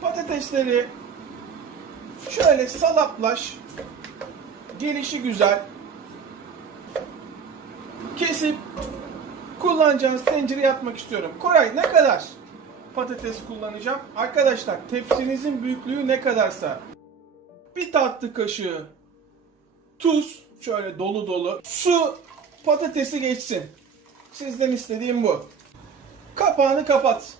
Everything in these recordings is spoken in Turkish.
Patatesleri şöyle salaplaş, gelişi güzel kesip kullanacağınız tencereye atmak istiyorum. Koray, ne kadar patates kullanacağım? Arkadaşlar, tepsinizin büyüklüğü ne kadarsa bir tatlı kaşığı tuz, şöyle dolu dolu, su patatesi geçsin. Sizden istediğim bu. Kapağını kapat.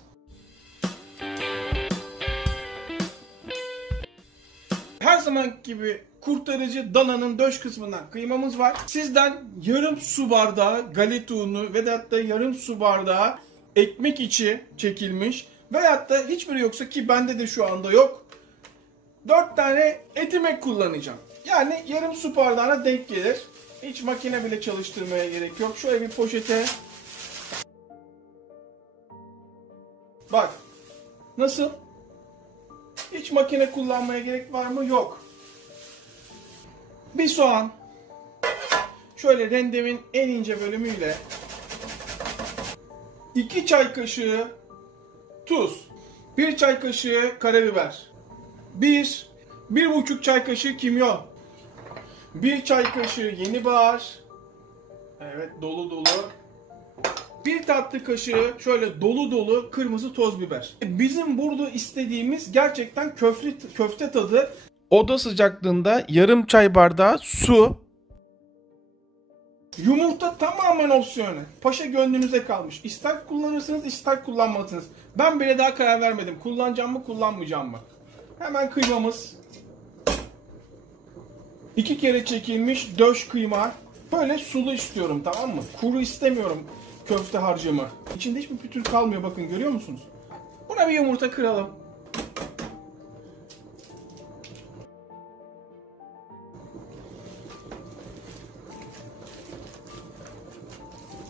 Her zaman gibi kurtarıcı dananın döş kısmından kıymamız var. Sizden yarım su bardağı galeta unu veyahut da yarım su bardağı ekmek içi çekilmiş veyahut da hiçbiri yoksa, ki bende de şu anda yok, 4 tane etimek kullanacağım. Yani yarım su bardağına denk gelir. Hiç makine bile çalıştırmaya gerek yok. Şöyle bir poşete. Bak. Nasıl? Hiç makine kullanmaya gerek var mı? Yok. Bir soğan. Şöyle rendemin en ince bölümüyle. 2 çay kaşığı tuz. 1 çay kaşığı karabiber. 1,5 çay kaşığı kimyon. 1 çay kaşığı yeni bahar. Evet, dolu dolu. 1 tatlı kaşığı şöyle dolu dolu kırmızı toz biber. Bizim burada istediğimiz gerçekten köfte tadı. Oda sıcaklığında yarım çay bardağı su. Yumurta tamamen opsiyonel. Paşa gönlünüze kalmış. İster kullanırsınız, ister kullanmazsınız. Ben bile daha karar vermedim. Kullanacağım mı, kullanmayacağım mı? Hemen kıymamız. 2 kere çekilmiş döş kıyma. Böyle sulu istiyorum, tamam mı? Kuru istemiyorum köfte harcımı. İçinde hiçbir pütür kalmıyor, bakın, görüyor musunuz? Buna bir yumurta kıralım.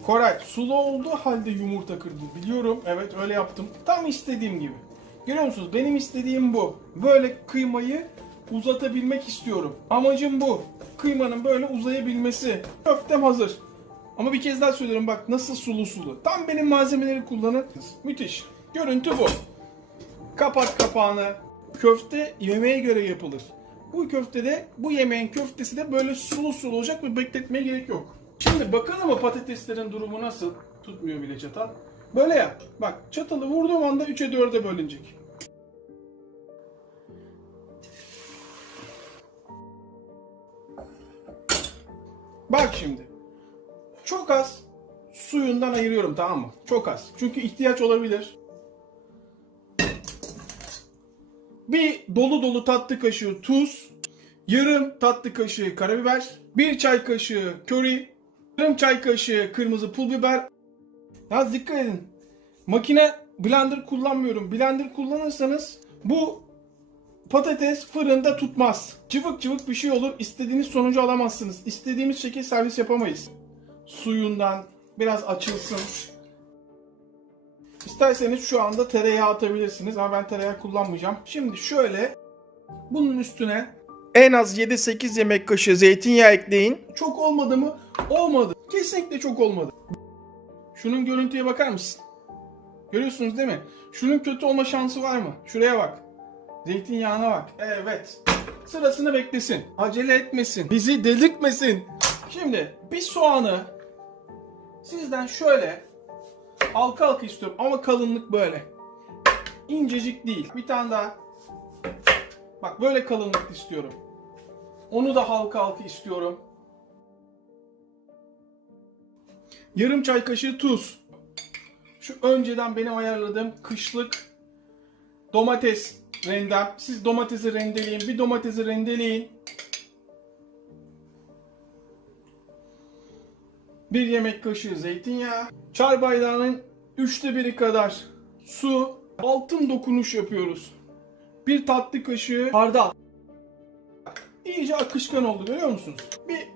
Koray, sulu olduğu halde yumurta kırdım. Biliyorum, evet, öyle yaptım. Tam istediğim gibi. Görüyor musunuz? Benim istediğim bu. Böyle kıymayı uzatabilmek istiyorum. Amacım bu. Kıymanın böyle uzayabilmesi. Köftem hazır. Ama bir kez daha söylüyorum, bak nasıl sulu sulu. Tam benim malzemeleri kullanın. Müthiş. Görüntü bu. Kapat kapağını. Köfte yemeğe göre yapılır. Bu köftede, bu yemeğin köftesi de böyle sulu sulu olacak ve bekletmeye gerek yok. Şimdi bakalım mı patateslerin durumu nasıl? Tutmuyor bile çatal. Böyle yap. Bak, çatalı vurduğum anda 3'e 4'e bölünecek. Bak şimdi. Çok az suyundan ayırıyorum, tamam mı? Çok az. Çünkü ihtiyaç olabilir. Bir dolu dolu tatlı kaşığı tuz. Yarım tatlı kaşığı karabiber. 1 çay kaşığı köri. Yarım çay kaşığı kırmızı pul biber. Yalnız dikkat edin. Makine, blender kullanmıyorum. Blender kullanırsanız bu patates fırında tutmaz. Cıvık cıvık bir şey olur. İstediğiniz sonucu alamazsınız. İstediğimiz şekilde servis yapamayız. Suyundan biraz açılsın. İsterseniz şu anda tereyağı atabilirsiniz ama ben tereyağı kullanmayacağım. Şimdi şöyle bunun üstüne en az 7-8 yemek kaşığı zeytinyağı ekleyin. Çok olmadı mı? Olmadı. Kesinlikle çok olmadı. Şunun görüntüye bakar mısın? Görüyorsunuz değil mi? Şunun kötü olma şansı var mı? Şuraya bak. Zeytinyağına bak. Evet. Sırasını beklesin. Acele etmesin. Bizi delirtmesin. Şimdi bir soğanı sizden şöyle halka halka istiyorum ama kalınlık böyle. İncecik değil. Bir tane daha. Bak, böyle kalınlık istiyorum. Onu da halka halka istiyorum. Yarım çay kaşığı tuz. Şu önceden benim ayarladığım kışlık domates rendem. Siz domatesi rendeleyin. Bir domatesi rendeleyin. 1 yemek kaşığı zeytinyağı. Çay bardağının 3'te 1'i kadar su. Altın dokunuş yapıyoruz. 1 tatlı kaşığı hardal. İyice akışkan oldu, görüyor musunuz? Bir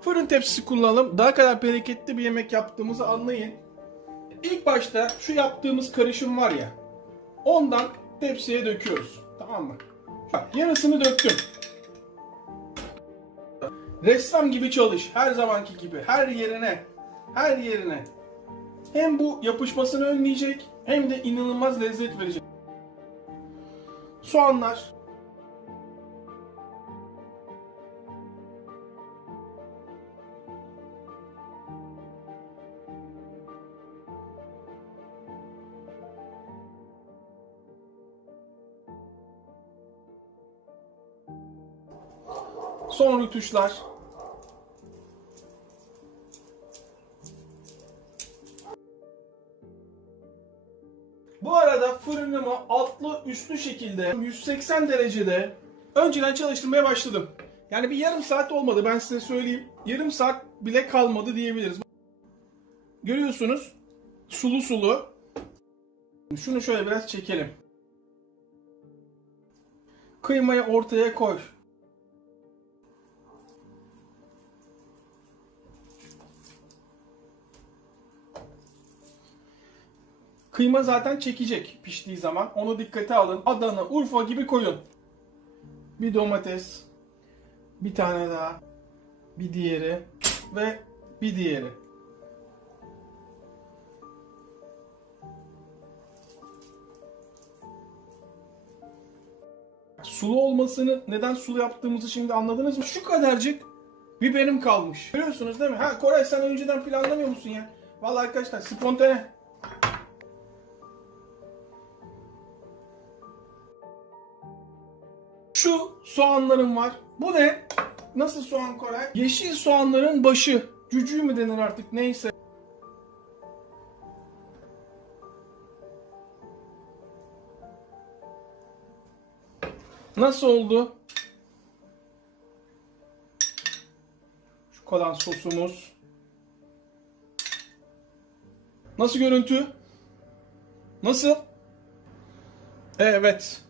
fırın tepsisi kullanalım. Daha kadar bereketli bir yemek yaptığımızı anlayın. İlk başta şu yaptığımız karışım var ya, ondan tepsiye döküyoruz. Tamam mı? Bak, yarısını döktüm. Ressam gibi çalış. Her zamanki gibi. Her yerine. Her yerine. Hem bu yapışmasını önleyecek hem de inanılmaz lezzet verecek. Soğanlar. Son rötuşlar. Bu arada fırınımı altlı üstlü şekilde 180 derecede önceden çalıştırmaya başladım. Yani bir yarım saat olmadı, ben size söyleyeyim. Yarım saat bile kalmadı diyebiliriz. Görüyorsunuz, sulu sulu. Şunu şöyle biraz çekelim. Kıymayı ortaya koy. Kıyma zaten çekecek piştiği zaman. Onu dikkate alın. Adana, Urfa gibi koyun. Bir domates. Bir tane daha. Bir diğeri. Ve bir diğeri. Sulu olmasını, neden sulu yaptığımızı şimdi anladınız mı? Şu kadarcık biberim kalmış. Görüyorsunuz değil mi? Ha Koray, sen önceden planlamıyor musun ya? Vallahi arkadaşlar, spontane. Şu soğanlarım var. Bu ne? Nasıl soğan Koray? Yeşil soğanların başı. Cücüğü mü denir artık, neyse. Nasıl oldu? Şu kalan sosumuz. Nasıl görüntü? Nasıl? Evet.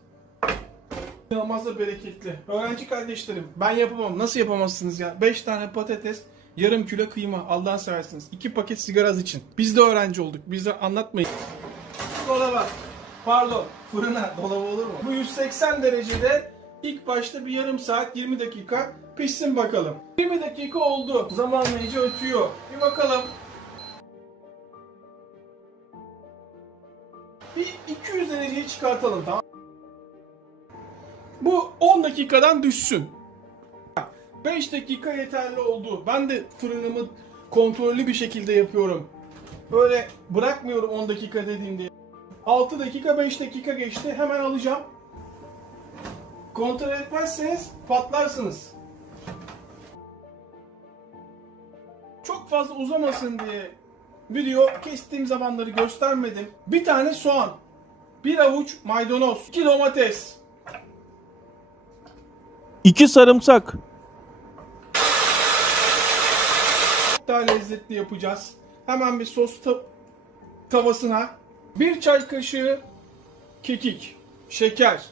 İnanılmaz da bereketli. Öğrenci kardeşlerim, ben yapamam. Nasıl yapamazsınız ya? 5 tane patates, yarım kilo kıyma. Allah'ın seversiniz. 2 paket sigara için. Biz de öğrenci olduk. Bize anlatmayın. Dolaba. Pardon. Fırına. Dolaba olur mu? Bu 180 derecede ilk başta bir yarım saat 20 dakika pişsin bakalım. 20 dakika oldu. Zamanlayıcı ötüyor. Bir bakalım. Bir 200 dereceyi çıkartalım, tamam. Bu 10 dakikadan düşsün. 5 dakika yeterli oldu. Ben de fırınımı kontrollü bir şekilde yapıyorum. Böyle bırakmıyorum 10 dakika dediğimde. 6 dakika, 5 dakika geçti. Hemen alacağım. Kontrol etmezseniz patlarsınız. Çok fazla uzamasın diye video kestiğim zamanları göstermedim. Bir tane soğan, bir avuç maydanoz, 2 domates, 2 sarımsak. çok daha lezzetli yapacağız. Hemen bir sos tavasına 1 çay kaşığı kekik, şeker,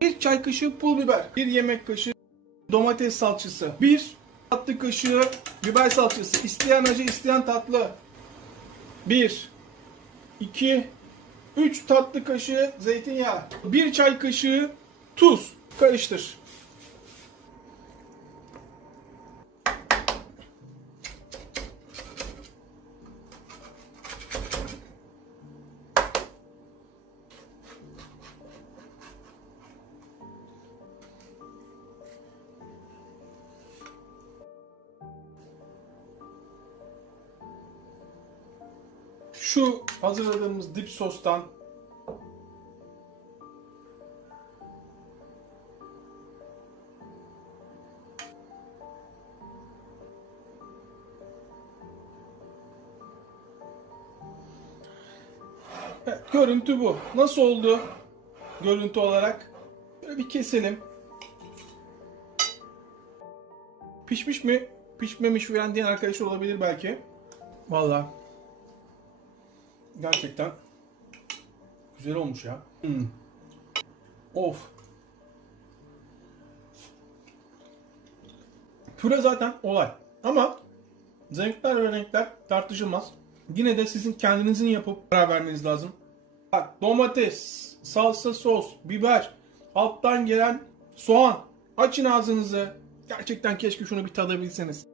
1 çay kaşığı pul biber, 1 yemek kaşığı domates salçası, 1 tatlı kaşığı biber salçası. İsteyen acı, isteyen tatlı. 1, 2, 3 tatlı kaşığı zeytinyağı, 1 çay kaşığı tuz. Karıştır. Şu hazırladığımız dip sostan evet, görüntü bu. Nasıl oldu görüntü olarak? Şöyle bir keselim. Pişmiş mi? Pişmemiş falan diyen arkadaşlar olabilir belki. Vallahi gerçekten güzel olmuş ya. Of. Püre zaten olay. Ama zevkler ve renkler tartışılmaz. Yine de sizin kendinizin yapıp karar vermeniz lazım. Bak, domates, salsa sos, biber, alttan gelen soğan. Açın ağzınızı. Gerçekten keşke şunu bir tadabilseniz.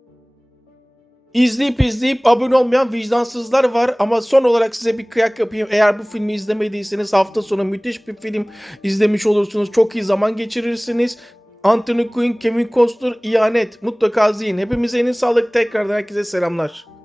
İzleyip abone olmayan vicdansızlar var ama son olarak size bir kıyak yapayım. Eğer bu filmi izlemediyseniz hafta sonu müthiş bir film izlemiş olursunuz. Çok iyi zaman geçirirsiniz. Anthony Quinn, Kevin Costner, İhanet. Mutlaka izleyin. Hepimize en iyi sağlık. Tekrardan herkese selamlar.